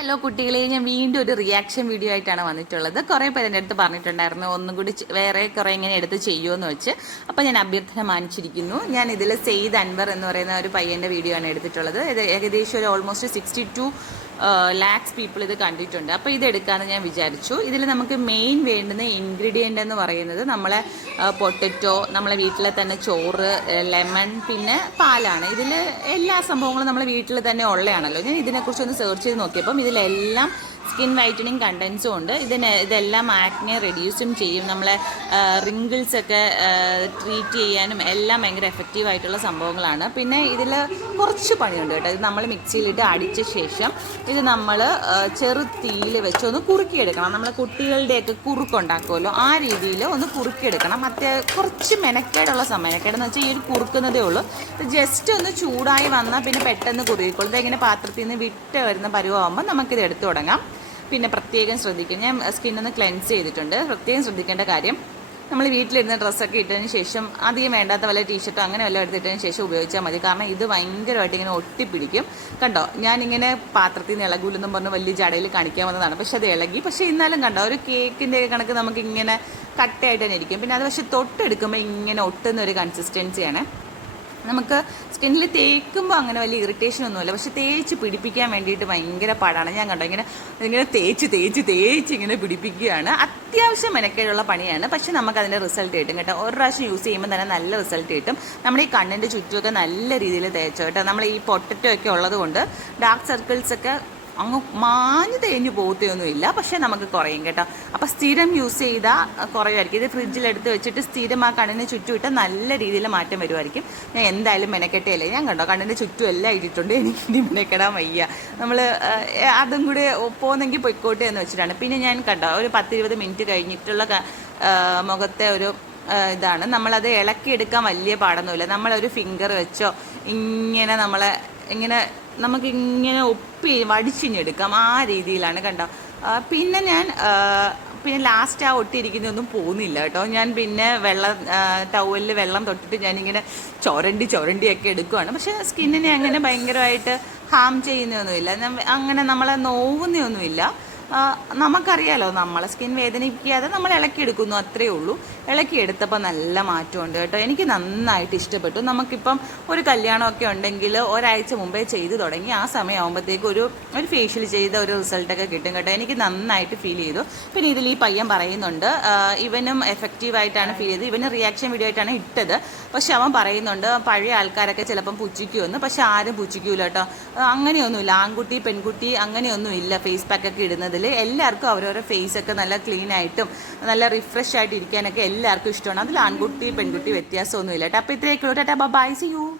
Hello കുട്ടികളെ. ഞാൻ വീണ്ടും ഒരു റിയാക്ഷൻ വീഡിയോ ആയിട്ടാണ് വന്നിട്ടുള്ളത്. കുറേ പേര് എന്റെ അടുത്ത് പറഞ്ഞിട്ടുണ്ടായിരുന്നു ഒന്നും കൂടി വേറെ കുറേ ഇങ്ങനെ എടുത്ത് ചെയ്യുമെന്ന് വെച്ച്. അപ്പോൾ ഞാൻ അഭ്യർത്ഥന മാനിച്ചിരിക്കുന്നു. ഞാൻ ഇതിൽ സെയ്ദ് അൻവർ എന്ന് പറയുന്ന ഒരു പയ്യന്റെ വീഡിയോ ആണ് എടുത്തിട്ടുള്ളത്. ഇത് ഏകദേശം ഒരു almost sixty two lakhs people ഇത് കണ്ടിട്ടുണ്ട്. അപ്പോൾ ഇത് എടുക്കാമെന്ന് ഞാൻ വിചാരിച്ചു. ഇതിൽ നമുക്ക് മെയിൻ വേണ്ടുന്ന ഇൻഗ്രീഡിയന്റ് എന്ന് പറയുന്നത് നമ്മളെ പൊട്ടറ്റോ നമ്മളെ വീട്ടിലെ തന്നെ ചോറ് ലെമൺ പിന്നെ പാലാണ്. ഇതിൽ എല്ലാ സംഭവങ്ങളും നമ്മളെ വീട്ടിൽ തന്നെ ഉള്ളതാണല്ലോ ഞാൻ ഇതിനെക്കുറിച്ച് ഒന്ന് സെർച്ച് ചെയ്ത് നോക്കിയപ്പം ഇതിലെല്ലാം സ്കിൻ വൈറ്റനിങ് കണ്ടൻസും ഉണ്ട്. ഇതിന് ഇതെല്ലാം ആക്നെ റെഡ്യൂസും ചെയ്യും. നമ്മളെ റിങ്കിൾസ് ഒക്കെ ട്രീറ്റ് ചെയ്യാനും എല്ലാം ഭയങ്കര എഫക്റ്റീവ് ആയിട്ടുള്ള സംഭവങ്ങളാണ്. പിന്നെ ഇതിൽ കുറച്ച് പണിയുണ്ട് കേട്ടോ. ഇത് നമ്മൾ മിക്സിയിലിട്ട് അടിച്ച ശേഷം ഇത് നമ്മൾ ചെറു തീയിൽ വെച്ച് ഒന്ന് കുറുക്കിയെടുക്കണം. നമ്മൾ കുട്ടികളുടെയൊക്കെ കുറുക്കുണ്ടാക്കുമല്ലോ ആ രീതിയിൽ ഒന്ന് കുറുക്കിയെടുക്കണം. മറ്റേ കുറച്ച് മെനക്കേടുള്ള സമയം വെച്ചാൽ ഈ ഒരു കുറുക്കുന്നതേ ഉള്ളൂ. ഇത് ജസ്റ്റ് ഒന്ന് ചൂടായി വന്നാൽ പിന്നെ പെട്ടെന്ന് കുറുകിക്കോളും. ഇതെങ്ങനെ പാത്രത്തിൽ നിന്ന് വിട്ട് വരുന്ന പരുവാകുമ്പോൾ നമുക്കിത് എടുത്തു തുടങ്ങാം. പിന്നെ പ്രത്യേകം ശ്രദ്ധിക്കണം. ഞാൻ സ്കിന്നൊന്ന് ക്ലെൻസ് ചെയ്തിട്ടുണ്ട്. പ്രത്യേകം ശ്രദ്ധിക്കേണ്ട കാര്യം നമ്മൾ വീട്ടിലിരുന്ന ഡ്രസ്സൊക്കെ ഇട്ടതിന് ശേഷം അധികം വേണ്ടാത്ത വല്ല ടീഷർട്ടോ അങ്ങനെ വല്ലതും എടുത്തിട്ടതിന് ശേഷം ഉപയോഗിച്ചാൽ മതി. കാരണം ഇത് ഭയങ്കരമായിട്ട് ഇങ്ങനെ ഒട്ടിപ്പിടിക്കും. കണ്ടോ? ഞാനിങ്ങനെ പാത്രത്തിൽ നിന്ന് ഇളകൂലെന്നും പറഞ്ഞ് വലിയ ജടയിൽ കാണിക്കാൻ വന്നതാണ്. പക്ഷെ അത് ഇളകി. പക്ഷേ ഇന്നാലും കണ്ടോ? ഒരു കേക്കിന്റെ കണക്ക് നമുക്ക് ഇങ്ങനെ കട്ടയായിട്ട് തന്നെ ഇരിക്കും. പിന്നെ അത് പക്ഷെ തൊട്ടെടുക്കുമ്പോൾ ഇങ്ങനെ ഒട്ടുന്ന ഒരു കൺസിസ്റ്റൻസിയാണ് നമുക്ക് സ്കിന്നിൽ തേക്കുമ്പോൾ അങ്ങനെ വലിയ ഇറിറ്റേഷൻ ഒന്നുമില്ല. പക്ഷെ തേച്ച് പിടിപ്പിക്കാൻ വേണ്ടിയിട്ട് ഭയങ്കര പാടാണ്. ഞാൻ കണ്ടോ ഇങ്ങനെ ഇങ്ങനെ തേച്ച് തേച്ച് തേച്ച് ഇങ്ങനെ പിടിപ്പിക്കുകയാണ്. അത്യാവശ്യം മെനക്കേടുള്ള പണിയാണ്. പക്ഷെ നമുക്ക് അതിന്റെ റിസൾട്ട് കിട്ടും കേട്ടോ. ഒരു പ്രാവശ്യം യൂസ് ചെയ്യുമ്പോൾ തന്നെ നല്ല റിസൾട്ട് കിട്ടും. നമ്മുടെ ഈ കണ്ണിന്റെ ചുറ്റുമൊക്കെ നല്ല രീതിയിൽ തേച്ചോ കേട്ടോ. നമ്മൾ ഈ പൊട്ടറ്റോ ഒക്കെ ഉള്ളത് കൊണ്ട് ഡാർക്ക് സർക്കിൾസ് ഒക്കെ അങ്ങ് മാഞ്ഞു തേഞ്ഞു പോകത്തെയൊന്നുമില്ല പക്ഷേ നമുക്ക് കുറയും കേട്ടോ. അപ്പം സ്ഥിരം യൂസ് ചെയ്താൽ കുറയുമായിരിക്കും. ഇത് ഫ്രിഡ്ജിലെടുത്ത് വെച്ചിട്ട് സ്ഥിരം ആ കണ്ണിന് ചുറ്റും ഇട്ടാൽ നല്ല രീതിയിൽ മാറ്റം വരുമായിരിക്കും. ഞാൻ എന്തായാലും മെനക്കെട്ടേലേ ഞാൻ കണ്ടോ കണ്ണിന്റെ ചുറ്റും എല്ലാം ഇട്ടിട്ടുണ്ട് എനിക്ക് ഇനി മെനക്കെടാൻ വയ്യ. നമ്മൾ അതും കൂടി പോകുന്നെങ്കിൽ പൊയ്ക്കോട്ടെ എന്ന് വെച്ചിട്ടാണ്. പിന്നെ ഞാൻ കണ്ടോ ഒരു പത്തിരുപത് മിനിറ്റ് കഴിഞ്ഞിട്ടുള്ള മുഖത്തെ ഒരു ഇതാണ്. നമ്മളത് ഇളക്കിയെടുക്കാൻ വലിയ പാടൊന്നുമില്ല. നമ്മളൊരു ഫിംഗർ വെച്ചോ ഇങ്ങനെ നമ്മളെ ഇങ്ങനെ നമുക്ക് ഇങ്ങനെ ഒപ്പി വടിച്ചിഞ്ഞെടുക്കാം ആ രീതിയിലാണ് കണ്ട. പിന്നെ ഞാൻ പിന്നെ ലാസ്റ്റ് ആ ഒട്ടിയിരിക്കുന്നൊന്നും പോകുന്നില്ല കേട്ടോ. ഞാൻ പിന്നെ വെള്ളം ടവലിൽ വെള്ളം തൊട്ടിട്ട് ഞാനിങ്ങനെ ചൊരണ്ടി ചൊരണ്ടിയൊക്കെ എടുക്കുവാണ്. പക്ഷേ സ്കിന്നിനെ അങ്ങനെ ഭയങ്കരമായിട്ട് ഹാം ചെയ്യുന്നൊന്നുമില്ല അങ്ങനെ നമ്മളെ നോവുന്നൊന്നുമില്ല നമുക്കറിയാലോ നമ്മളെ സ്കിൻ വേദനിപ്പിക്കാതെ നമ്മൾ ഇളക്കിയെടുക്കുന്നു അത്രയേ ഉള്ളൂ. ഇളക്കിയെടുത്തപ്പോൾ നല്ല മാറ്റമുണ്ട് കേട്ടോ. എനിക്ക് നന്നായിട്ട് ഇഷ്ടപ്പെട്ടു. നമുക്കിപ്പം ഒരു കല്യാണമൊക്കെ ഉണ്ടെങ്കിൽ ഒരാഴ്ച മുമ്പേ ചെയ്തു തുടങ്ങി. ആ സമയമാകുമ്പോഴത്തേക്ക് ഒരു ഒരു ഫേഷ്യൽ ചെയ്ത ഒരു റിസൾട്ടൊക്കെ കിട്ടും കേട്ടോ. എനിക്ക് നന്നായിട്ട് ഫീൽ ചെയ്തു. പിന്നെ ഇതിൽ ഈ പയ്യൻ പറയുന്നുണ്ട് ഇവനും എഫക്റ്റീവായിട്ടാണ് ഫീൽ ചെയ്തത്. ഇവന് റിയാക്ഷൻ വീഡിയോ ആയിട്ടാണ് ഇട്ടത്. പക്ഷെ അവൻ പറയുന്നുണ്ട് പഴയ ആൾക്കാരൊക്കെ ചിലപ്പം പുച്ഛിക്കുമെന്ന്. പക്ഷെ ആരും പുച്ഛിക്കൂല കേട്ടോ. അങ്ങനെയൊന്നുമില്ല. ആൺകുട്ടി പെൺകുട്ടി അങ്ങനെയൊന്നുമില്ല. ഫേസ് പാക്ക് ഒക്കെ എല്ലാവർക്കും അവരവരുടെ ഫേസ് ഒക്കെ നല്ല ക്ലീൻ ആയിട്ടും നല്ല റിഫ്രഷ് ആയിട്ട് ഇരിക്കാനൊക്കെ എല്ലാവർക്കും ഇഷ്ടമാണ്. അതിൽ ആൺകുട്ടി പെൺകുട്ടി വ്യത്യാസമൊന്നുമില്ല. കേട്ടോ അപ്പോൾ ഇത്രയൊക്കെ ടാറ്റാ ബൈ സി യു